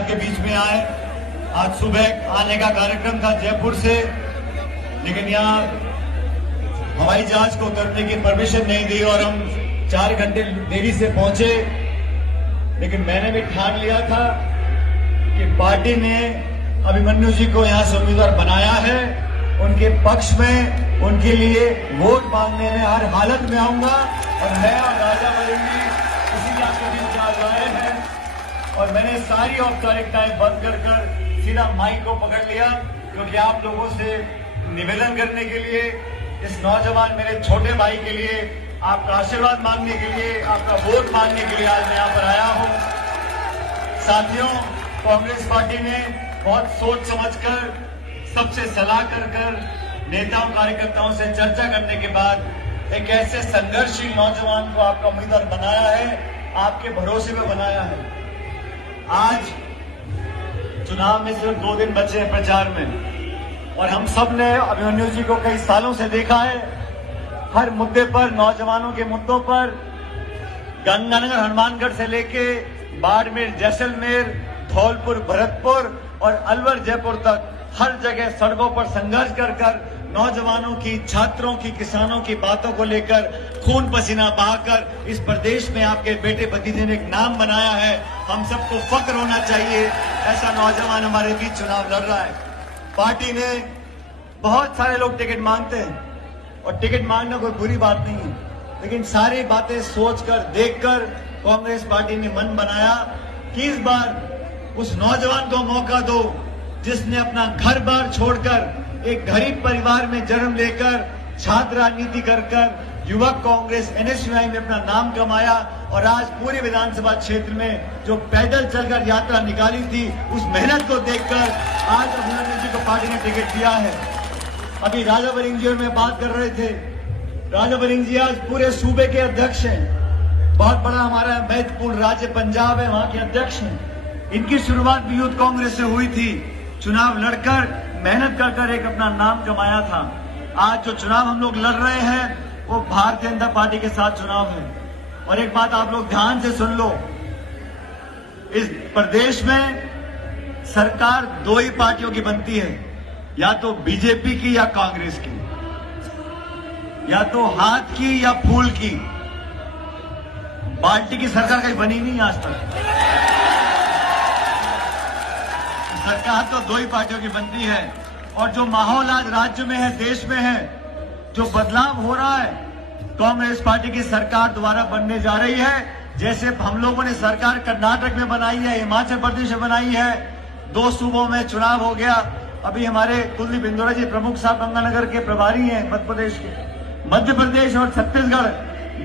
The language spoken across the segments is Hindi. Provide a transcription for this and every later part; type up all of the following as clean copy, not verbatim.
के बीच में आए। आज सुबह आने का कार्यक्रम था जयपुर से, लेकिन यहाँ हवाई जहाज को उतरने की परमिशन नहीं दी और हम 4 घंटे देरी से पहुंचे। लेकिन मैंने भी ठान लिया था कि पार्टी ने अभिमन्यु जी को यहाँ से उम्मीदवार बनाया है, उनके पक्ष में उनके लिए वोट मांगने में हर हालत में आऊंगा। और मैं और राजा बरेंगी इसी आपके बीच आए हैं और मैंने सारी औपचारिकताएं बंद कर सीधा माइक को पकड़ लिया, क्योंकि आप लोगों से निवेदन करने के लिए, इस नौजवान मेरे छोटे भाई के लिए, आपका आशीर्वाद मांगने के लिए, आपका वोट मांगने के लिए आज मैं यहाँ पर आया हूँ। साथियों, कांग्रेस पार्टी ने बहुत सोच समझकर, सबसे सलाह कर नेताओं कार्यकर्ताओं से चर्चा करने के बाद एक ऐसे संघर्षशील नौजवान को आपका उम्मीदवार बनाया है, आपके भरोसे में बनाया है। आज चुनाव में सिर्फ 2 दिन बचे हैं प्रचार में, और हम सब ने अभिमन्यु जी को कई सालों से देखा है। हर मुद्दे पर, नौजवानों के मुद्दों पर, गंगानगर हनुमानगढ़ से लेके बाड़मेर, जैसलमेर, धौलपुर, भरतपुर और अलवर, जयपुर तक हर जगह सड़कों पर संघर्ष कर नौजवानों की, छात्रों की, किसानों की बातों को लेकर खून पसीना बहाकर इस प्रदेश में आपके बेटे भतीजे ने एक नाम बनाया है। हम सबको फक्र होना चाहिए, ऐसा नौजवान हमारे बीच चुनाव लड़ रहा है। पार्टी ने बहुत सारे लोग टिकट मांगते हैं और टिकट मांगना कोई बुरी बात नहीं है, लेकिन सारी बातें सोचकर, देखकर कांग्रेस पार्टी ने मन बनाया कि इस बार उस नौजवान को मौका दो जिसने अपना घर बार छोड़कर एक गरीब परिवार में जन्म लेकर छात्र राजनीति कर युवक कांग्रेस एनएसयूआई में अपना नाम कमाया, और आज पूरे विधानसभा क्षेत्र में जो पैदल चलकर यात्रा निकाली थी, उस मेहनत को देखकर आज अभिमन्यु जी को पार्टी ने टिकट दिया है। अभी राजा बरेंगी जी और मैं बात कर रहे थे। राजा बरेंगी जी आज पूरे सूबे के अध्यक्ष हैं, बहुत बड़ा हमारा महत्वपूर्ण राज्य पंजाब है, वहां के अध्यक्ष हैं। इनकी शुरुआत भी यूथ कांग्रेस से हुई थी, चुनाव लड़कर मेहनत कर एक अपना नाम कमाया था। आज जो चुनाव हम लोग लड़ रहे हैं वो भारतीय जनता पार्टी के साथ चुनाव है। और एक बात आप लोग ध्यान से सुन लो, इस प्रदेश में सरकार 2 ही पार्टियों की बनती है, या तो बीजेपी की या कांग्रेस की, या तो हाथ की या फूल की। पार्टी की सरकार कहीं बनी नहीं आज तक। सरकार तो 2 ही पार्टियों की बनती है। और जो माहौल आज राज्य में है, देश में है, जो बदलाव हो रहा है, कांग्रेस पार्टी की सरकार दोबारा बनने जा रही है। जैसे हम लोगों ने सरकार कर्नाटक में बनाई है, हिमाचल प्रदेश में बनाई है, 2 सूबों में चुनाव हो गया। अभी हमारे कुलदीप इंदौरा जी प्रमुख साहब गंगानगर के प्रभारी हैं मध्य प्रदेश के। मध्य प्रदेश और छत्तीसगढ़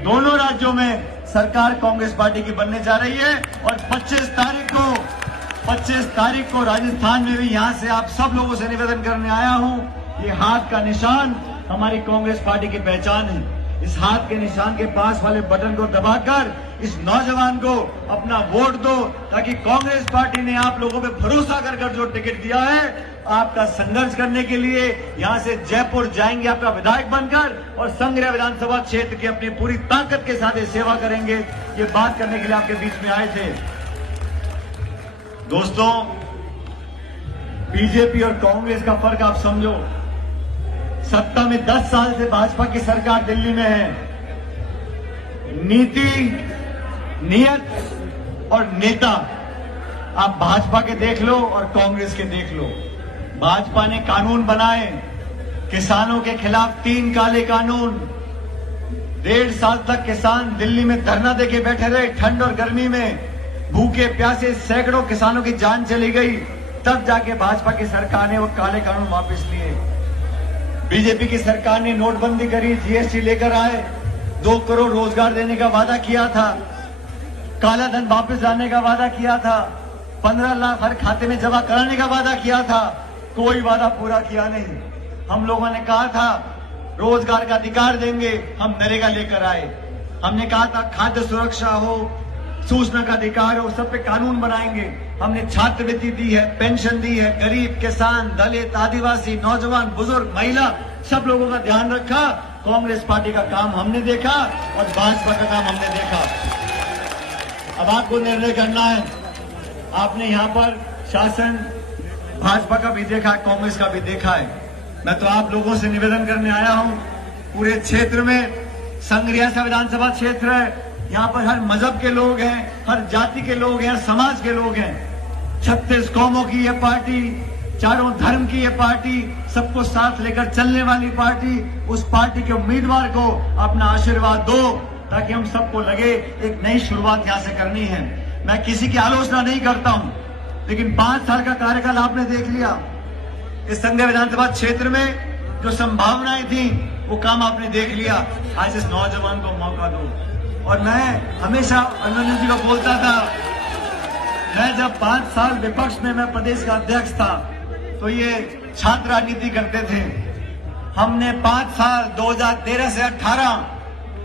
दोनों राज्यों में सरकार कांग्रेस पार्टी की बनने जा रही है। और 25 तारीख को राजस्थान में भी यहां से आप सब लोगों से निवेदन करने आया हूं। ये हाथ का निशान हमारी कांग्रेस पार्टी की पहचान है। इस हाथ के निशान के पास वाले बटन को दबाकर इस नौजवान को अपना वोट दो, ताकि कांग्रेस पार्टी ने आप लोगों पे भरोसा कर जो टिकट दिया है, आपका संघर्ष करने के लिए यहां से जयपुर जाएंगे आपका विधायक बनकर, और संग्रह विधानसभा क्षेत्र की अपनी पूरी ताकत के साथ सेवा करेंगे। ये बात करने के लिए आपके बीच में आए थे। दोस्तों, बीजेपी और कांग्रेस का फर्क आप समझो। सत्ता में 10 साल से भाजपा की सरकार दिल्ली में है। नीति, नियत और नेता आप भाजपा के देख लो और कांग्रेस के देख लो। भाजपा ने कानून बनाए, किसानों के खिलाफ 3 काले कानून। 1.5 साल तक किसान दिल्ली में धरना देके बैठे रहे, ठंड और गर्मी में भूखे प्यासे सैकड़ों किसानों की जान चली गई। तब जाके भाजपा की सरकार ने वो काले कानून वापस लिए। बीजेपी की सरकार ने नोटबंदी करी, जीएसटी लेकर आए, 2 करोड़ रोजगार देने का वादा किया था, काला धन वापस लाने का वादा किया था, 15 लाख हर खाते में जमा कराने का वादा किया था। कोई वादा पूरा किया नहीं। हम लोगों ने कहा था रोजगार का अधिकार देंगे, हम नरेगा लेकर आए। हमने कहा था खाद्य सुरक्षा हो, सूचना का अधिकार हो, सब पे कानून बनाएंगे। हमने छात्रवृत्ति दी है, पेंशन दी है, गरीब, किसान, दलित, आदिवासी, नौजवान, बुजुर्ग, महिला, सब लोगों का ध्यान रखा। कांग्रेस पार्टी का काम हमने देखा और भाजपा का काम हमने देखा। अब आपको निर्णय करना है आपने यहाँ पर शासन भाजपा का भी देखा है, कांग्रेस का भी देखा है। मैं तो आप लोगों से निवेदन करने आया हूँ, पूरे क्षेत्र में संग्रिया विधानसभा क्षेत्र है, यहाँ पर हर मजहब के लोग हैं, हर जाति के लोग हैं, हर समाज के लोग हैं। 36 कौमों की ये पार्टी, चारों धर्म की ये पार्टी, सबको साथ लेकर चलने वाली पार्टी, उस पार्टी के उम्मीदवार को अपना आशीर्वाद दो ताकि हम सबको लगे एक नई शुरुआत यहाँ से करनी है। मैं किसी की आलोचना नहीं करता हूँ, लेकिन 5 साल का कार्यकाल आपने देख लिया। इस संघ विधानसभा क्षेत्र में जो संभावनाएं थी वो काम आपने देख लिया। आज इस नौजवान को मौका दो। और मैं हमेशा अभिमन्यु जी को बोलता था, मैं जब 5 साल विपक्ष में मैं प्रदेश का अध्यक्ष था तो ये छात्र राजनीति करते थे। हमने 5 साल 2013 से 18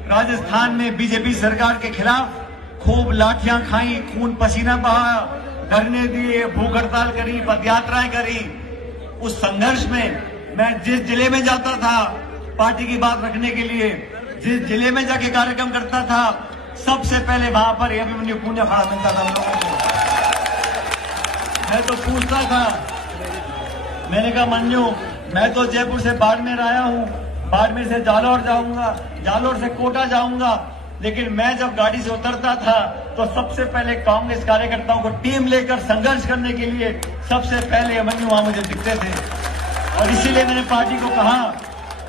राजस्थान में बीजेपी सरकार के खिलाफ खूब लाठियां खाई, खून पसीना बहाया, धरने दिए, भूख हड़ताल करी, पदयात्राएं करी। उस संघर्ष में मैं जिस जिले में जाता था पार्टी की बात रखने के लिए, जिस जिले में जाके कार्यक्रम करता था, सबसे पहले वहां पर अभिमन्यु पुनिया खड़ा मिलता था हम लोगों को। मैं तो पूछता था, मैंने कहा मन्यु, मैं तो जयपुर से बाड़मेर आया हूँ, बाड़मेर से जालौर जाऊंगा, जालौर से कोटा जाऊंगा, लेकिन मैं जब गाड़ी से उतरता था तो सबसे पहले कांग्रेस कार्यकर्ताओं को टीम लेकर संघर्ष करने के लिए सबसे पहले अभिमन्यु वहां मुझे दिखते थे। और इसीलिए मैंने पार्टी को कहा,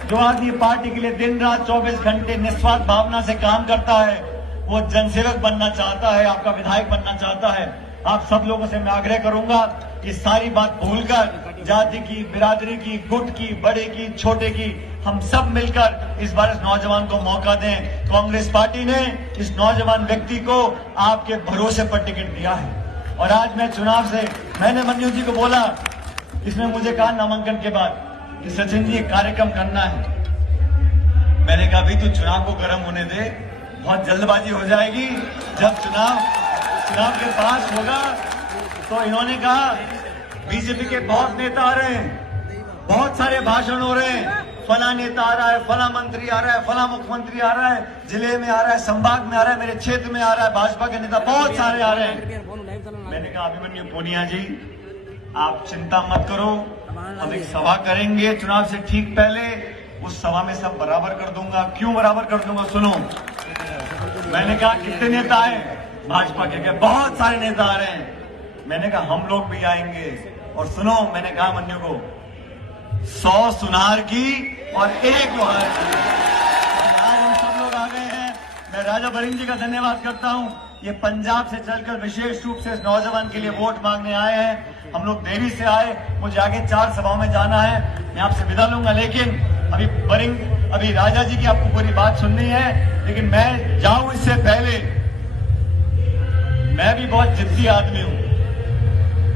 जो आदमी पार्टी के लिए दिन रात 24 घंटे निस्वार्थ भावना से काम करता है, वो जनसेवक बनना चाहता है, आपका विधायक बनना चाहता है। आप सब लोगों से मैं आग्रह करूंगा कि सारी बात भूलकर जाति की, बिरादरी की, गुट की, बड़े की, छोटे की, हम सब मिलकर इस बार इस नौजवान को मौका दें। कांग्रेस पार्टी ने इस नौजवान व्यक्ति को आपके भरोसे पर टिकट दिया है। और आज मैं चुनाव से, मैंने मन्यु जी को बोला, इसने मुझे कहा नामांकन के बाद कि सचिन जी कार्यक्रम करना है। मैंने कहा अभी तो चुनाव को गर्म होने दे, बहुत जल्दबाजी हो जाएगी, जब चुनाव के पास होगा। तो इन्होंने कहा बीजेपी के बहुत नेता आ रहे हैं, बहुत सारे भाषण हो रहे हैं, फला नेता आ रहा है, फला मंत्री आ रहा है, फला मुख्यमंत्री आ रहा है, जिले में आ रहा है, संभाग में आ रहा है, मेरे क्षेत्र में आ रहा है, भाजपा के नेता बहुत सारे आ रहे हैं। मैंने कहा अभिमन्यु पुनिया जी, आप चिंता मत करो, हम एक सभा करेंगे चुनाव से ठीक पहले, उस सभा में सब बराबर कर दूंगा। क्यों बराबर कर दूंगा, सुनो। मैंने कहा कितने नेता आए, भाजपा के बहुत सारे नेता आ रहे हैं। मैंने कहा हम लोग भी आएंगे। और सुनो, मैंने कहा मन्यु को 100 सुनार की और 1 लोहार की। आज हम सब लोग आ गए हैं। मैं राजा बरिंग जी का धन्यवाद करता हूं, ये पंजाब से चलकर विशेष रूप से इस नौजवान के लिए वोट मांगने आए हैं। हम लोग देरी से आए, मुझे आगे 4 सभाओं में जाना है, मैं आपसे विदा लूंगा। लेकिन अभी राजा जी की आपको पूरी बात सुननी है, लेकिन मैं जाऊं इससे पहले, मैं भी बहुत जिद्दी आदमी हूं,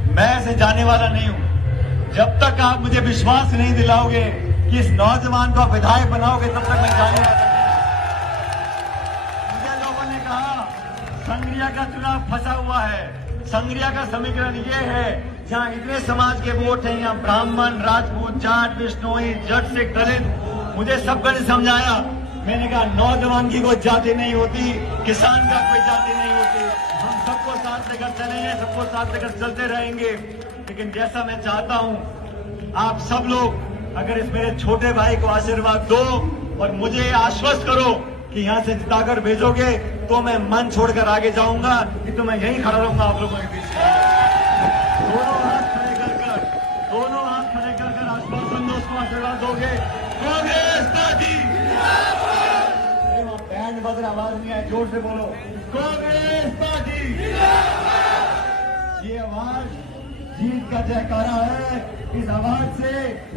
मैं ऐसे जाने वाला नहीं हूं। जब तक आप मुझे विश्वास नहीं दिलाओगे कि इस नौजवान को विधायक बनाओगे, तब तक मैं जाने वाला नहीं। मुझे लोगों ने कहा संग्रिया का चुनाव फंसा हुआ है। संग्रिया का समीकरण ये है, जहां इतने समाज के वोट हैं, यहाँ ब्राह्मण, राजपूत, जाट, बिश्नोई, जट, सिख, दलित, मुझे सबका ने समझाया। मैंने कहा नौजवान की कोई जाति नहीं होती, किसान का कोई जाति नहीं होती, हम सबको साथ लेकर चलेंगे, सबको साथ लेकर चलते रहेंगे। लेकिन जैसा मैं चाहता हूं, आप सब लोग अगर इस मेरे छोटे भाई को आशीर्वाद दो और मुझे आश्वस्त करो कि यहां से जिताकर भेजोगे, तो मैं मन छोड़कर आगे जाऊंगा, कि तो मैं यहीं खड़ा रहूंगा आप लोगों के बीच। दोनों हाथ खड़े कर आश्वासन दो, उसको आशीर्वाद दोगे। कांग्रेस पार्टी, बैंड बज रहा, आवाज नहीं आए, जोर से बोलो, कांग्रेस पार्टी। ये आवाज जीत का जयकारा है, इस आवाज से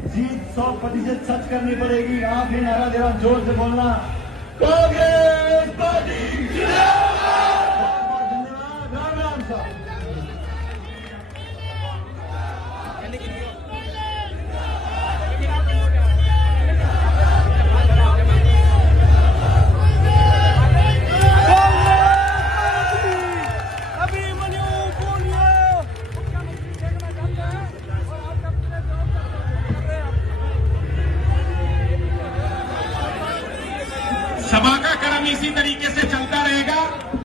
जीत 100% सच करनी पड़ेगी। आप ही नारा देना, जोर से बोलना, कांग्रेस पार्टी। बहुत बहुत धन्यवाद। राम राम साहब।